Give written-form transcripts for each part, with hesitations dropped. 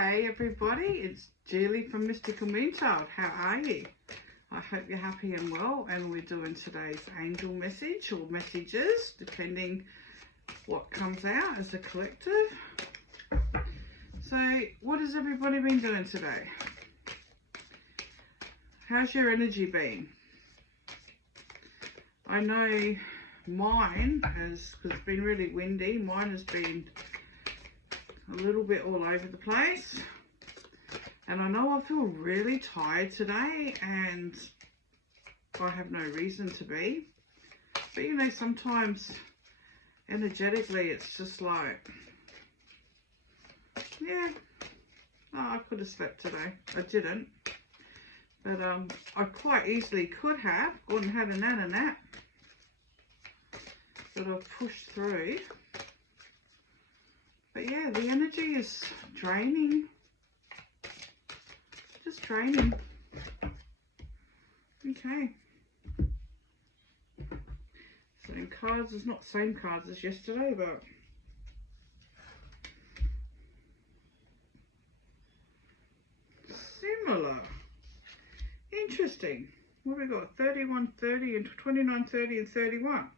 Hey everybody, it's Julie from Mystical Moonchild. How are you? I hope you're happy and well, and we're doing today's angel message or messages, depending what comes out as a collective. So, what has everybody been doing today? How's your energy been? I know mine has, because it's been really windy, mine has been a little bit all over the place, and I know I feel really tired today, and I have no reason to be, but you know, sometimes energetically it's just like, yeah, oh, I could have slept today. I didn't, but I quite easily could have gone and had a nap, but I've pushed through. But yeah, the energy is draining, just draining. Okay. Same cards, it's not same cards as yesterday, but similar. Interesting. What have we got? 31, 30 and 29, 30 and 31.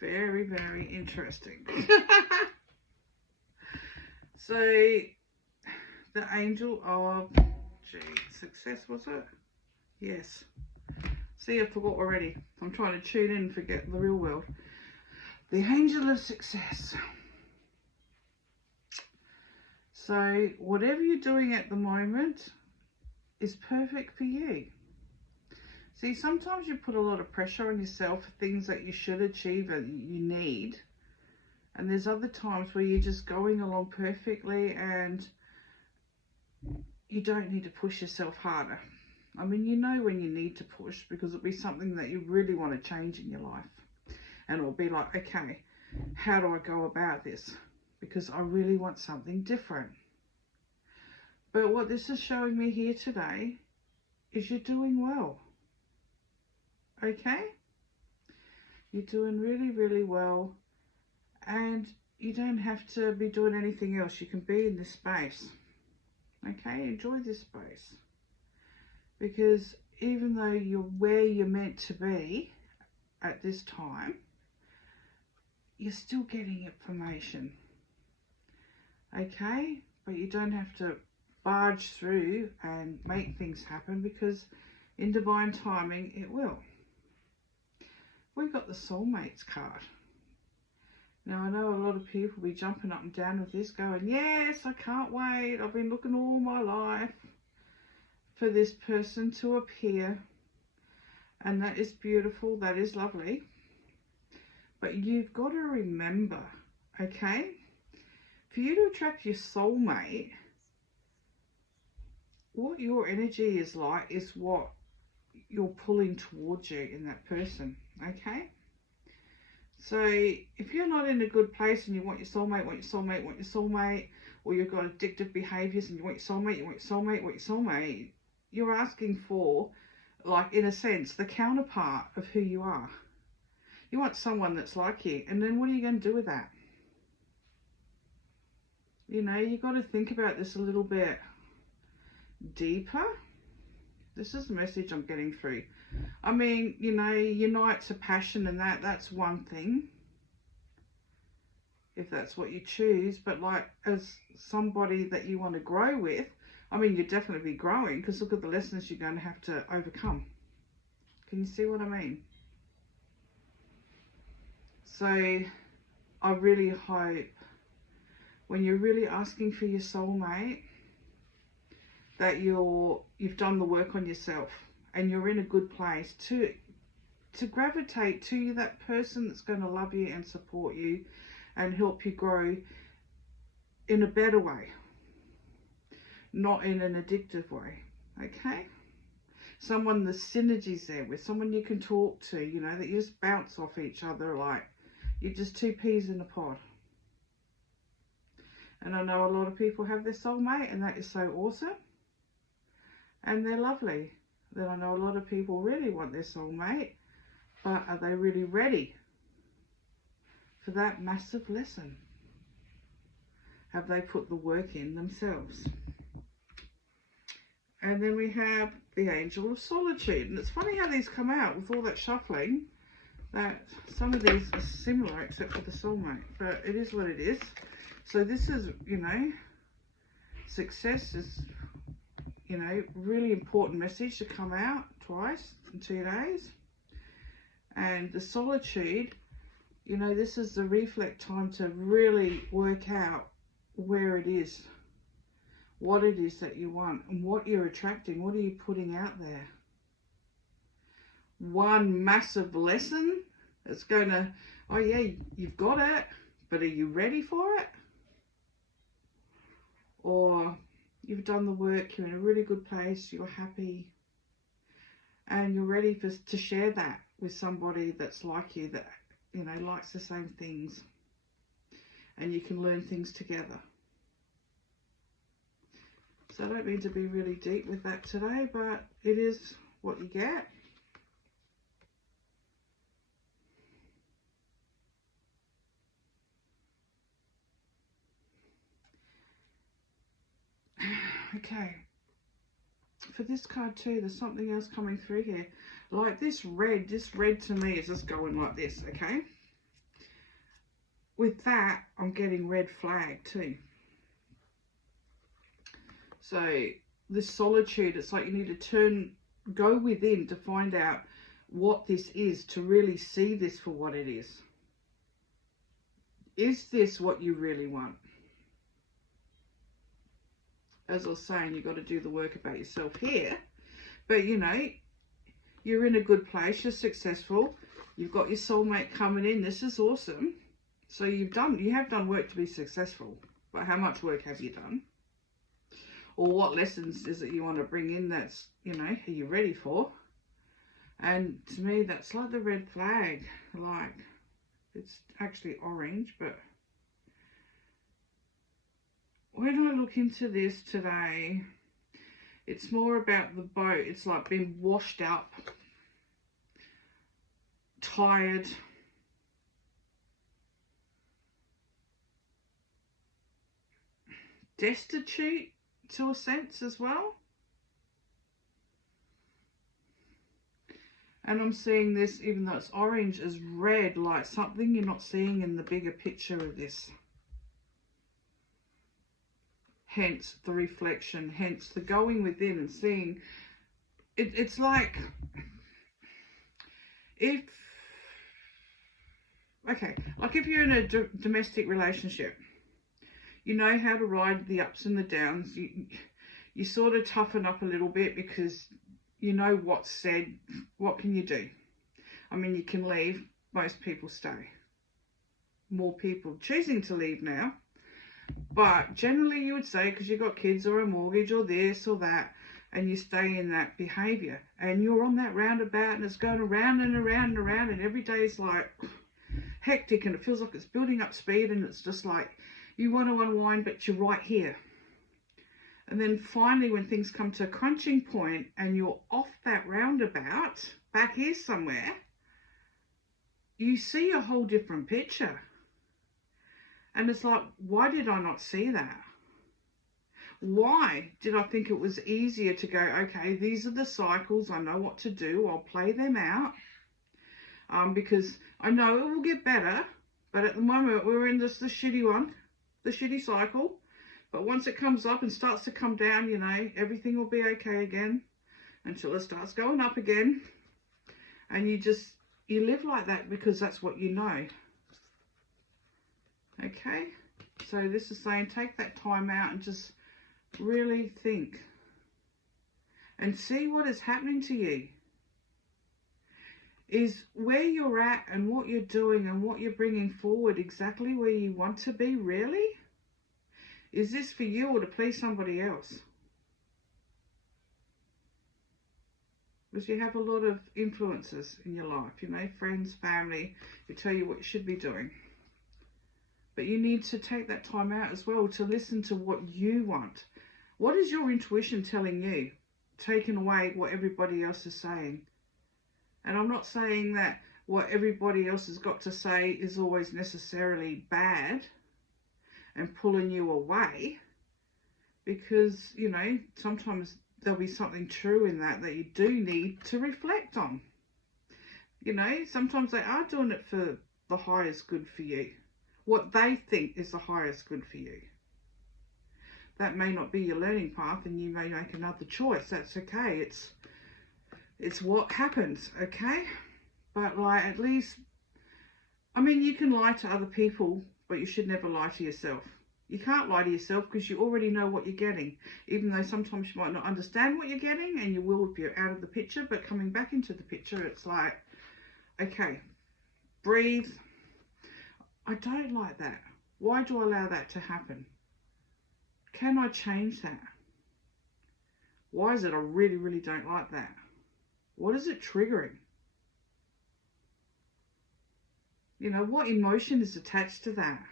Very, very interesting. So, the angel of, success, was it? Yes. See, I forgot already. I'm trying to tune in and forget the real world. The angel of success. So, whatever you're doing at the moment is perfect for you. See, sometimes you put a lot of pressure on yourself for things that you should achieve and you need. And there's other times where you're just going along perfectly and you don't need to push yourself harder. I mean, you know when you need to push, because it'll be something that you really want to change in your life. And it'll be like, okay, how do I go about this? Because I really want something different. But what this is showing me here today is you're doing well. Okay? You're doing really, really well. And you don't have to be doing anything else. You can be in this space. Okay? Enjoy this space. Because even though you're where you're meant to be at this time, you're still getting information. Okay? But you don't have to barge through and make things happen, because in divine timing it will. We've got the soulmates card. Now I know a lot of people will be jumping up and down with this, going, yes, I can't wait, I've been looking all my life for this person to appear. And that is beautiful, that is lovely. But you've got to remember, okay, for you to attract your soulmate, what your energy is like is what you're pulling towards you in that person, okay? So if you're not in a good place and you want your soulmate, or you've got addictive behaviours and you want your soulmate, you're asking for, like, in a sense, the counterpart of who you are. You want someone that's like you, and then what are you going to do with that? You know, you've got to think about this a little bit deeper. This is the message I'm getting through. I mean, you know, unite to passion and that's one thing, if that's what you choose. But like, as somebody that you want to grow with, I mean, you'll definitely be growing, because look at the lessons you're going to have to overcome. Can you see what I mean? So I really hope when you're really asking for your soulmate that you've done the work on yourself and you're in a good place to gravitate to that person that's going to love you and support you and help you grow in a better way, not in an addictive way. Okay? Someone, the synergy's there with, someone you can talk to, you know, that you just bounce off each other like you're just two peas in a pod. And I know a lot of people have their soulmate, and that is so awesome. And they're lovely. Then I know a lot of people really want their soulmate, but are they really ready? for that massive lesson? Have they put the work in themselves? And then we have the Angel of Solitude. And it's funny how these come out with all that shuffling, that some of these are similar except for the soulmate. But it is what it is. So this is, you know, success is, you know, really important message to come out twice in 2 days. And the solitude, you know, this is the reflect time to really work out where it is, what it is that you want, and what you're attracting, what are you putting out there. One massive lesson that's going to, oh yeah, you've got it, but are you ready for it? Or you've done the work, you're in a really good place, you're happy, and you're ready to share that with somebody that's like you, that, you know, likes the same things, and you can learn things together. So I don't mean to be really deep with that today, but it is what you get. Okay, for this card too, there's something else coming through here. Like this red to me is just going like this, okay? With that, I'm getting red flag too. So this solitude, it's like you need to go within to find out what this is, to really see this for what it is. Is this what you really want? As I was saying, you've got to do the work about yourself here. But, you know, you're in a good place. You're successful. You've got your soulmate coming in. This is awesome. So you have done work to be successful. But how much work have you done? Or what lessons is it you want to bring in that's, you know, are you ready for? And to me, that's like the red flag. Like, it's actually orange, but when I look into this today, it's more about the boat. It's like being washed up, tired, destitute to a sense as well. And I'm seeing this, even though it's orange, as red, like something you're not seeing in the bigger picture of this. Hence the reflection, hence the going within and seeing. It's like, if you're in a domestic relationship, you know how to ride the ups and the downs. You sort of toughen up a little bit because you know what's said. What can you do? I mean, you can leave. Most people stay. More people choosing to leave now. But generally you would say, because you've got kids or a mortgage or this or that, and you stay in that behaviour. And you're on that roundabout and it's going around and around and around, and every day is like hectic and it feels like it's building up speed, and it's just like you want to unwind but you're right here. And then finally when things come to a crunching point and you're off that roundabout, back here somewhere, you see a whole different picture. And it's like, why did I not see that? Why did I think it was easier to go, okay, these are the cycles, I know what to do, I'll play them out. Because I know it will get better, but at the moment we're in this the shitty one, the shitty cycle. But once it comes up and starts to come down, you know, everything will be okay again until it starts going up again. And you live like that because that's what you know. Okay, so this is saying take that time out and just really think and see what is happening to you. Is where you're at and what you're doing and what you're bringing forward exactly where you want to be, really? Is this for you or to please somebody else? Because you have a lot of influences in your life, you know, friends, family, who tell you what you should be doing. But you need to take that time out as well to listen to what you want. What is your intuition telling you? Taking away what everybody else is saying. And I'm not saying that what everybody else has got to say is always necessarily bad and pulling you away, because, you know, sometimes there'll be something true in that you do need to reflect on. You know, sometimes they are doing it for the highest good for you, what they think is the highest good for you. That may not be your learning path, and you may make another choice. That's okay. It's what happens, okay? But like, at least, I mean, you can lie to other people, but you should never lie to yourself. You can't lie to yourself because you already know what you're getting, even though sometimes you might not understand what you're getting, and you will if you're out of the picture. But coming back into the picture, it's like, okay, breathe. I don't like that. Why do I allow that to happen? Can I change that? Why is it I really, really don't like that? What is it triggering? You know, what emotion is attached to that?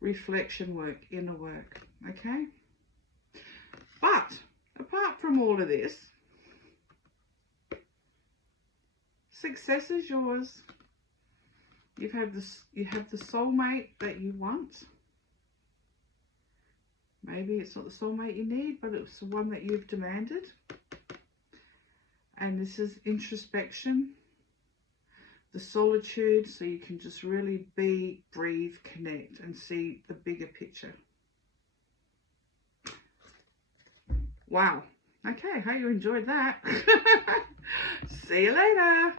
Reflection work, inner work, okay? But apart from all of this, success is yours. You have the soulmate that you want. Maybe it's not the soulmate you need, but it's the one that you've demanded. And this is introspection, the solitude, so you can just really be, breathe, connect, and see the bigger picture. Wow. Okay, hope you enjoyed that. See you later.